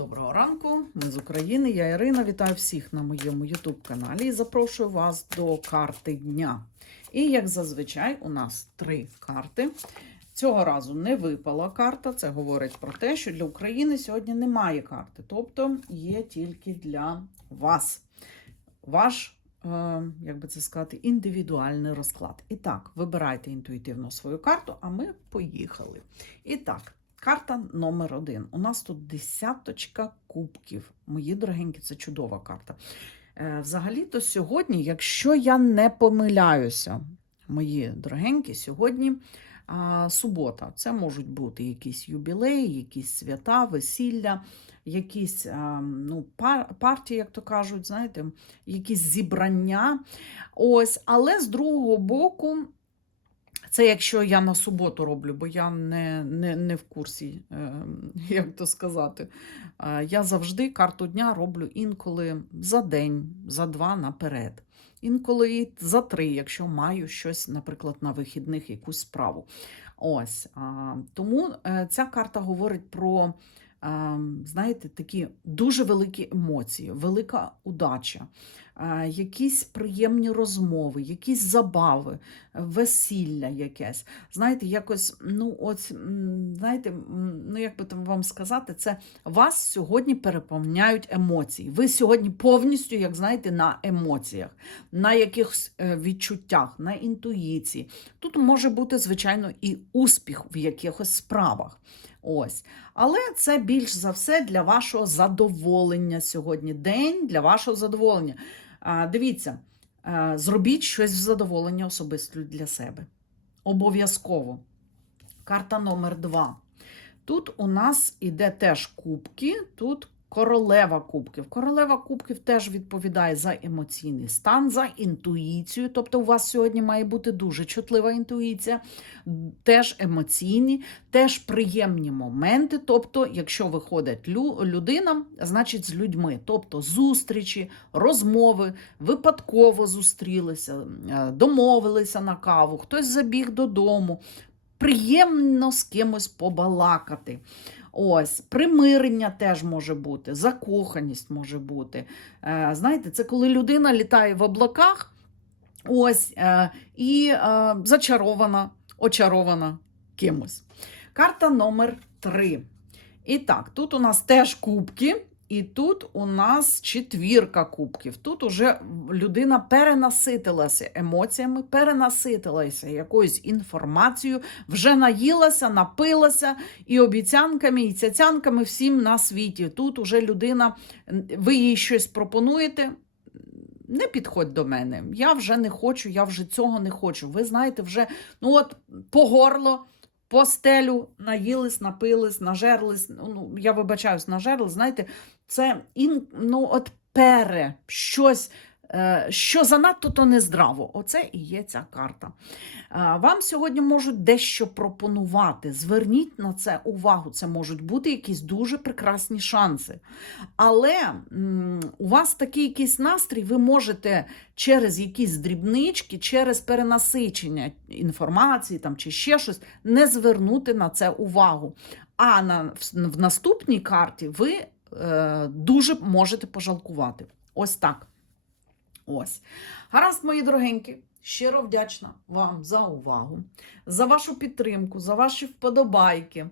Доброго ранку, ми з України. Я Ірина. Вітаю всіх на моєму YouTube каналі і запрошую вас до карти дня. І як зазвичай, у нас три карти. Цього разу не випала карта. Це говорить про те, що для України сьогодні немає карти, тобто є тільки для вас. Ваш, е, як би це сказати, індивідуальний розклад. І так, вибирайте інтуїтивно свою карту, а ми поїхали. І так. Карта номер один. У нас тут десяточка кубків. Мої дорогенькі, це чудова карта. Е, Взагалі-то сьогодні, якщо я не помиляюся, мої дорогенькі, сьогодні а, субота. Це можуть бути якісь юбілеї, якісь свята, весілля, якісь а, ну, пар, партії, як то кажуть, знаєте, якісь зібрання. Ось, але з другого боку. Це якщо я на суботу роблю, бо я не, не, не в курсі, е, як то сказати. Я завжди карту дня роблю інколи за день, за два наперед. Інколи і за три, якщо маю щось, наприклад, на вихідних якусь справу. Ось. Тому е, ця карта говорить про, е, знаєте, такі дуже великі емоції, велика удача, якісь приємні розмови, якісь забави, весілля якесь. Знаєте, якось, ну, от, знаєте, ну як би там вам сказати, це вас сьогодні переповняють емоції. Ви сьогодні повністю, як знаєте, на емоціях, на якихось е, відчуттях, на інтуїції. Тут може бути, звичайно, і успіх в якихось справах. Ось. Але це більш за все для вашого задоволення сьогодні. День для вашого задоволення. Дивіться, зробіть щось в задоволення особисто для себе. Обов'язково. Карта номер два. Тут у нас іде теж кубки, тут королева кубків. Королева кубків теж відповідає за емоційний стан, за інтуїцію. Тобто, у вас сьогодні має бути дуже чутлива інтуїція, теж емоційні, теж приємні моменти. Тобто, якщо виходить лю- людина, значить з людьми. Тобто зустрічі, розмови, випадково зустрілися, е, домовилися на каву, хтось забіг додому. Приємно з кимось побалакати. Ось, примирення теж може бути, закоханість може бути. Е, знаєте, це коли людина літає в облаках, ось, е, і е, зачарована, очарована кимось. Карта номер три. І так, тут у нас теж кубки, і тут у нас четвірка кубків. Тут уже людина перенаситилася емоціями, перенаситилася якоюсь інформацією, вже наїлася, напилася і обіцянками, і цяцянками всім на світі. Тут уже людина, ви їй щось пропонуєте. Не підходь до мене. Я вже не хочу, я вже цього не хочу. Ви знаєте, вже ну от по горло, по стелю наїлись, напились, нажерлись. Ну, я вибачаюсь, нажерлись, знаєте, це ін, ну, от пере, щось. Е, Що занадто то нездраво. Оце і є ця карта. Е, Вам сьогодні можуть дещо пропонувати. Зверніть на це увагу. Це можуть бути якісь дуже прекрасні шанси. Але у вас такий якийсь настрій, ви можете через якісь дрібнички, через перенасичення інформації там, чи ще щось не звернути на це увагу. А на, в, наступній карті ви е, дуже можете пожалкувати. Ось так. Ось. Гаразд, мої дорогенькі. Щиро вдячна вам за увагу, за вашу підтримку, за ваші вподобайки,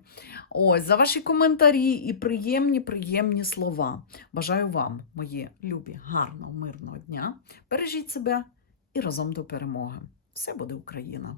ось, за ваші коментарі і приємні, приємні слова. Бажаю вам, мої любі, гарного, мирного дня. Бережіть себе і разом до перемоги. Все буде Україна!